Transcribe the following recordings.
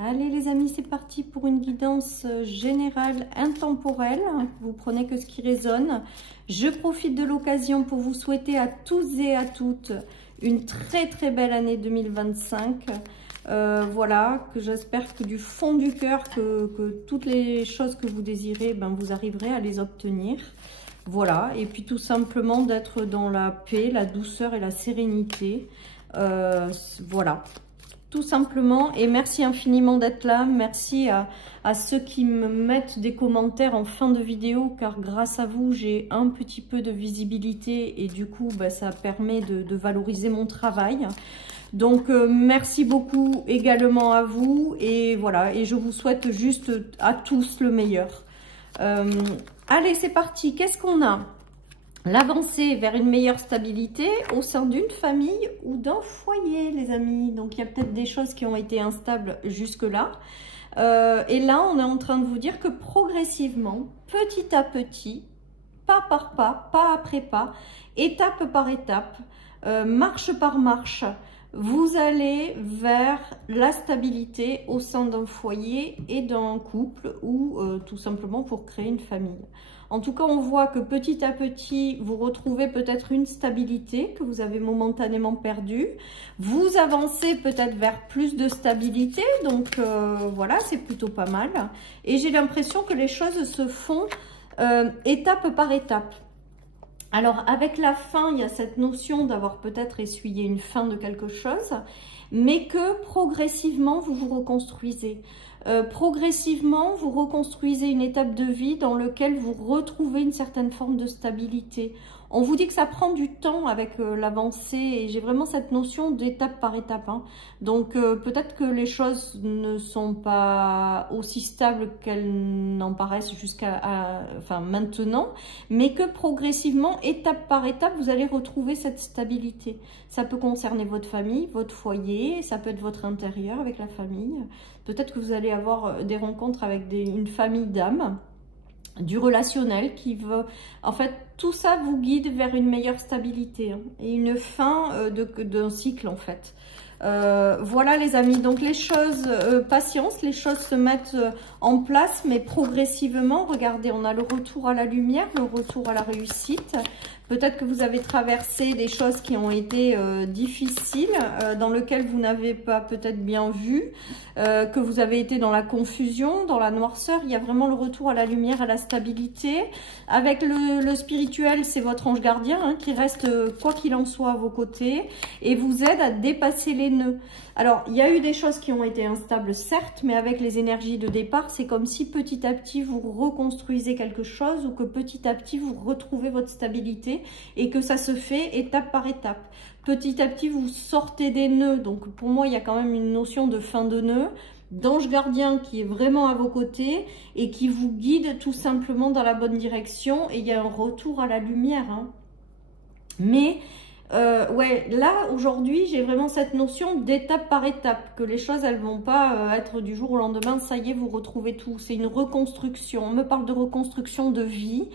Allez les amis, c'est parti pour une guidance générale intemporelle. Vous prenez que ce qui résonne. Je profite de l'occasion pour vous souhaiter à tous et à toutes une très belle année 2025. Voilà, que j'espère que du fond du cœur que toutes les choses que vous désirez, ben, vous arriverez à les obtenir. Voilà, et puis tout simplement d'être dans la paix, la douceur et la sérénité. Voilà. Tout simplement, et merci infiniment d'être là, merci à ceux qui me mettent des commentaires en fin de vidéo, car grâce à vous, j'ai un petit peu de visibilité et du coup, bah, ça permet de valoriser mon travail. Donc, merci beaucoup également à vous, et voilà, et je vous souhaite juste à tous le meilleur. Allez, c'est parti, qu'est-ce qu'on a ? L'avancée vers une meilleure stabilité au sein d'une famille ou d'un foyer, les amis. Donc, il y a peut-être des choses qui ont été instables jusque-là. Et là, on est en train de vous dire que progressivement, petit à petit, pas par pas, pas après pas, étape par étape, marche par marche, vous allez vers la stabilité au sein d'un foyer et d'un couple ou tout simplement pour créer une famille. En tout cas, on voit que petit à petit, vous retrouvez peut-être une stabilité que vous avez momentanément perdue. Vous avancez peut-être vers plus de stabilité, donc voilà, c'est plutôt pas mal. Et j'ai l'impression que les choses se font étape par étape. Alors, avec la fin, il y a cette notion d'avoir peut-être essuyé une fin de quelque chose, mais que progressivement, vous vous reconstruisez. Progressivement, vous reconstruisez une étape de vie dans laquelle vous retrouvez une certaine forme de stabilité. On vous dit que ça prend du temps avec l'avancée et j'ai vraiment cette notion d'étape par étape. Hein. Donc peut-être que les choses ne sont pas aussi stables qu'elles n'en paraissent jusqu'à maintenant, mais que progressivement, étape par étape, vous allez retrouver cette stabilité. Ça peut concerner votre famille, votre foyer, ça peut être votre intérieur avec la famille. Peut-être que vous allez avoir des rencontres avec une famille d'âmes, du relationnel qui veut... En fait, tout ça vous guide vers une meilleure stabilité hein, et une fin d'un cycle en fait. Voilà les amis, donc les choses, patience, les choses se mettent en place, mais progressivement, regardez, on a le retour à la lumière, le retour à la réussite. Peut-être que vous avez traversé des choses qui ont été difficiles, dans lesquelles vous n'avez pas peut-être bien vu, que vous avez été dans la confusion, dans la noirceur. Il y a vraiment le retour à la lumière, à la stabilité. Avec le spirituel, c'est votre ange gardien hein, qui reste, quoi qu'il en soit, à vos côtés et vous aide à dépasser les nœuds. Alors, il y a eu des choses qui ont été instables, certes, mais avec les énergies de départ, c'est comme si petit à petit, vous reconstruisez quelque chose ou que petit à petit, vous retrouvez votre stabilité et que ça se fait étape par étape. Petit à petit, vous sortez des nœuds. Donc, pour moi, il y a quand même une notion de fin de nœud, d'ange gardien qui est vraiment à vos côtés et qui vous guide tout simplement dans la bonne direction. Et il y a un retour à la lumière. Hein. Mais... ouais, là aujourd'hui j'ai vraiment cette notion d'étape par étape, que les choses elles vont pas être du jour au lendemain, ça y est vous retrouvez tout, c'est une reconstruction, on me parle de reconstruction de vie,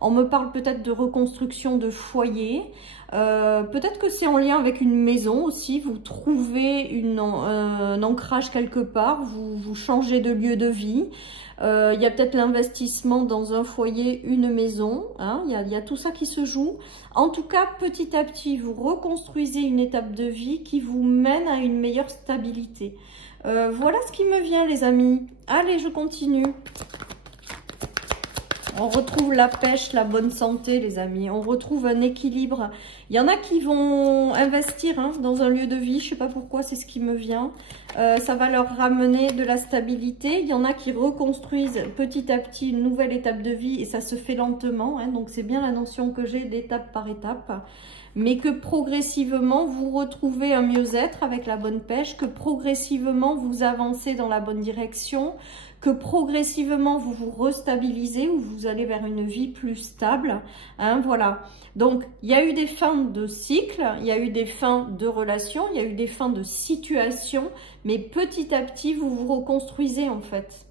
on me parle peut-être de reconstruction de foyer, peut-être que c'est en lien avec une maison aussi, vous trouvez un ancrage quelque part, vous changez de lieu de vie. Il y a peut-être l'investissement dans un foyer, une maison, hein, il y a tout ça qui se joue. En tout cas, petit à petit, vous reconstruisez une étape de vie qui vous mène à une meilleure stabilité. Voilà ce qui me vient les amis. Allez, je continue. On retrouve la pêche, la bonne santé les amis, on retrouve un équilibre. Il y en a qui vont investir hein, dans un lieu de vie, je ne sais pas pourquoi, c'est ce qui me vient. Ça va leur ramener de la stabilité. Il y en a qui reconstruisent petit à petit une nouvelle étape de vie et ça se fait lentement. Hein, donc c'est bien la notion que j'ai d'étape par étape. Mais que progressivement vous retrouvez un mieux-être avec la bonne pêche, que progressivement vous avancez dans la bonne direction, que progressivement vous vous restabilisez ou vous allez vers une vie plus stable. Hein, voilà. Donc, il y a eu des fins de cycle, il y a eu des fins de relations, il y a eu des fins de situation, mais petit à petit, vous vous reconstruisez en fait.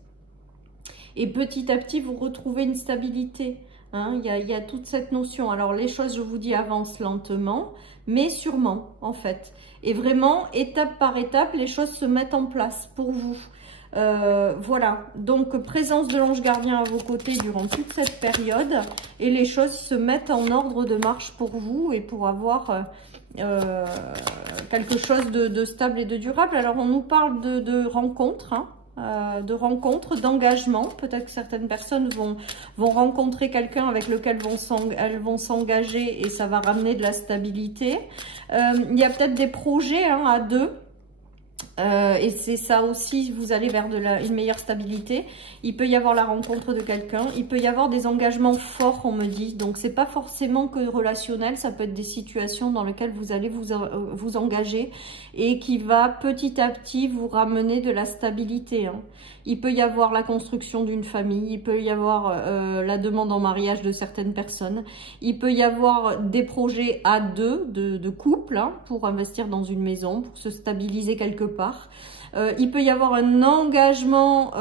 Et petit à petit, vous retrouvez une stabilité. Hein, il y a toute cette notion. Alors les choses, je vous dis, avancent lentement, mais sûrement en fait. Et vraiment, étape par étape, les choses se mettent en place pour vous. Voilà, donc présence de l'ange gardien à vos côtés durant toute cette période. Et les choses se mettent en ordre de marche pour vous et pour avoir quelque chose de stable et de durable. Alors on nous parle de rencontres, hein. D'engagement. Peut-être que certaines personnes vont rencontrer quelqu'un avec lequel elles vont s'engager et ça va ramener de la stabilité. Il y a peut-être des projets, hein, à deux. Et c'est ça aussi, vous allez vers une meilleure stabilité. Il peut y avoir la rencontre de quelqu'un, il peut y avoir des engagements forts, on me dit. Donc c'est pas forcément que relationnel, ça peut être des situations dans lesquelles vous allez vous engager et qui va petit à petit vous ramener de la stabilité, hein. Il peut y avoir la construction d'une famille, il peut y avoir la demande en mariage de certaines personnes, il peut y avoir des projets à deux, de couple, hein, pour investir dans une maison, pour se stabiliser quelque part. Il peut y avoir un engagement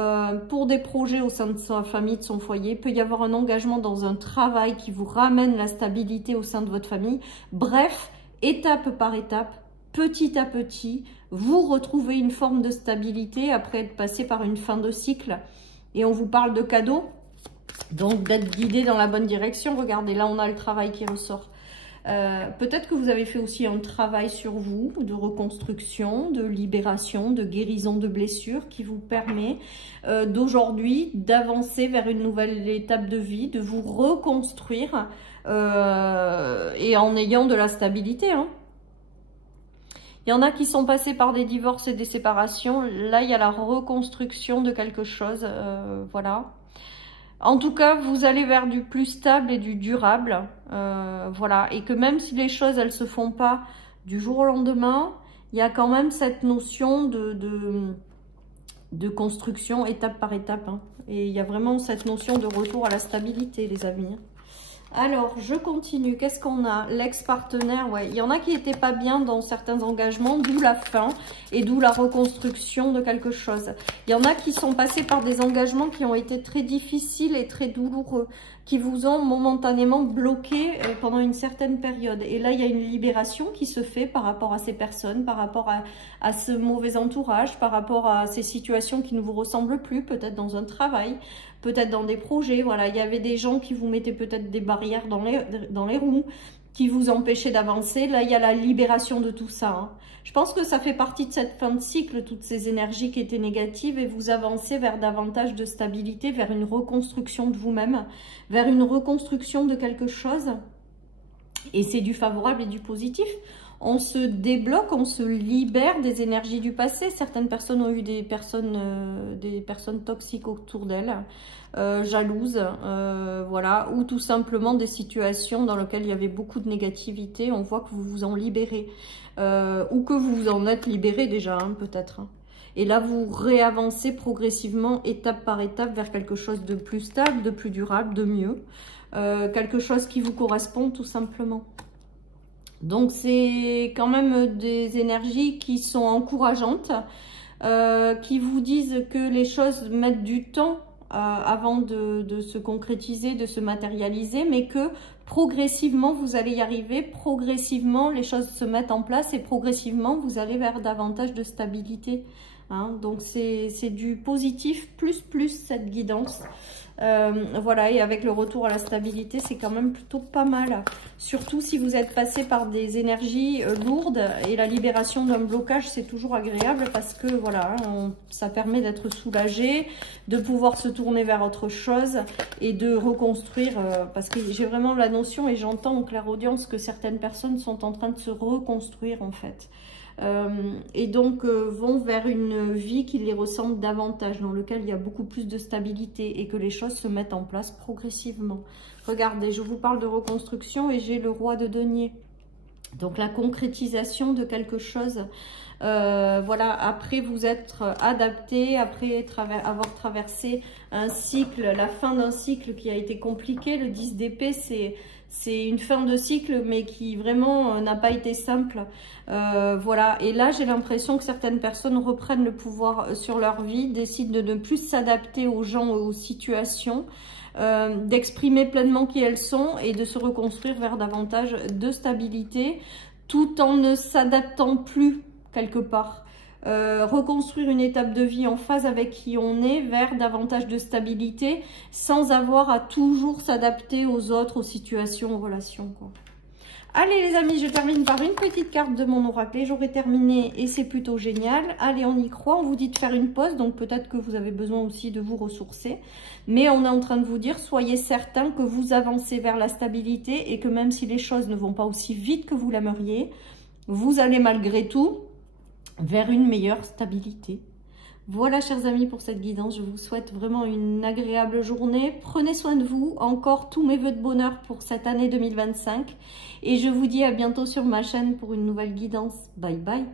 pour des projets au sein de sa famille, de son foyer. Il peut y avoir un engagement dans un travail qui vous ramène la stabilité au sein de votre famille. Bref, étape par étape, petit à petit, vous retrouvez une forme de stabilité après être passé par une fin de cycle. Et on vous parle de cadeaux, donc d'être guidé dans la bonne direction. Regardez, là on a le travail qui ressort. Peut-être que vous avez fait aussi un travail sur vous, de reconstruction, de libération, de guérison de blessures qui vous permet d'aujourd'hui d'avancer vers une nouvelle étape de vie, de vous reconstruire et en ayant de la stabilité, hein. Il y en a qui sont passés par des divorces et des séparations. Là, il y a la reconstruction de quelque chose, voilà. En tout cas, vous allez vers du plus stable et du durable, voilà. Et que même si les choses, elles se font pas du jour au lendemain, il y a quand même cette notion de construction étape par étape, hein. Et il y a vraiment cette notion de retour à la stabilité, les amis. Alors, je continue. Qu'est-ce qu'on a? L'ex-partenaire, ouais. Il y en a qui n'étaient pas bien dans certains engagements, d'où la fin et d'où la reconstruction de quelque chose. Il y en a qui sont passés par des engagements qui ont été très difficiles et très douloureux, qui vous ont momentanément bloqué pendant une certaine période. Et là, il y a une libération qui se fait par rapport à ces personnes, par rapport à ce mauvais entourage, par rapport à ces situations qui ne vous ressemblent plus, peut-être dans un travail, peut-être dans des projets. Voilà, il y avait des gens qui vous mettaient peut-être des barrières dans les roues, qui vous empêchaient d'avancer. Là, il y a la libération de tout ça, hein. Je pense que ça fait partie de cette fin de cycle, toutes ces énergies qui étaient négatives, et vous avancez vers davantage de stabilité, vers une reconstruction de vous-même, vers une reconstruction de quelque chose. Et c'est du favorable et du positif. On se débloque, on se libère des énergies du passé. Certaines personnes ont eu des personnes toxiques autour d'elles, jalouses, voilà, ou tout simplement des situations dans lesquelles il y avait beaucoup de négativité. On voit que vous vous en libérez, ou que vous vous en êtes libéré déjà, hein, peut-être. Et là, vous réavancez progressivement, étape par étape, vers quelque chose de plus stable, de plus durable, de mieux. Quelque chose qui vous correspond tout simplement. Donc, c'est quand même des énergies qui sont encourageantes, qui vous disent que les choses mettent du temps avant de se concrétiser, de se matérialiser, mais que progressivement, vous allez y arriver, progressivement, les choses se mettent en place et progressivement, vous allez vers davantage de stabilité, hein. Donc, c'est du positif plus cette guidance. Voilà, et avec le retour à la stabilité, c'est quand même plutôt pas mal. Surtout si vous êtes passé par des énergies lourdes, et la libération d'un blocage, c'est toujours agréable parce que voilà, ça permet d'être soulagé, de pouvoir se tourner vers autre chose et de reconstruire. Parce que j'ai vraiment la notion, et j'entends en clairaudience que certaines personnes sont en train de se reconstruire en fait. Et donc vont vers une vie qui les ressemble davantage, dans lequel il y a beaucoup plus de stabilité et que les choses se mettent en place progressivement. Regardez, je vous parle de reconstruction et j'ai le roi de denier. Donc la concrétisation de quelque chose. Voilà, après vous être adapté, après avoir traversé un cycle, la fin d'un cycle qui a été compliqué. Le 10 d'épée, C'est une fin de cycle, mais qui vraiment n'a pas été simple. Voilà, et là j'ai l'impression que certaines personnes reprennent le pouvoir sur leur vie, décident de ne plus s'adapter aux gens, aux situations, d'exprimer pleinement qui elles sont et de se reconstruire vers davantage de stabilité, tout en ne s'adaptant plus quelque part. Reconstruire une étape de vie en phase avec qui on est vers davantage de stabilité sans avoir à toujours s'adapter aux autres, aux situations, aux relations, quoi. Allez les amis, je termine par une petite carte de mon oracle et j'aurai terminé et c'est plutôt génial. Allez, on y croit, on vous dit de faire une pause, donc peut-être que vous avez besoin aussi de vous ressourcer. Mais on est en train de vous dire, soyez certains que vous avancez vers la stabilité et que même si les choses ne vont pas aussi vite que vous l'aimeriez, vous allez malgré tout vers une meilleure stabilité. Voilà chers amis pour cette guidance, je vous souhaite vraiment une agréable journée. Prenez soin de vous, encore tous mes vœux de bonheur pour cette année 2025. Et je vous dis à bientôt sur ma chaîne pour une nouvelle guidance. Bye bye.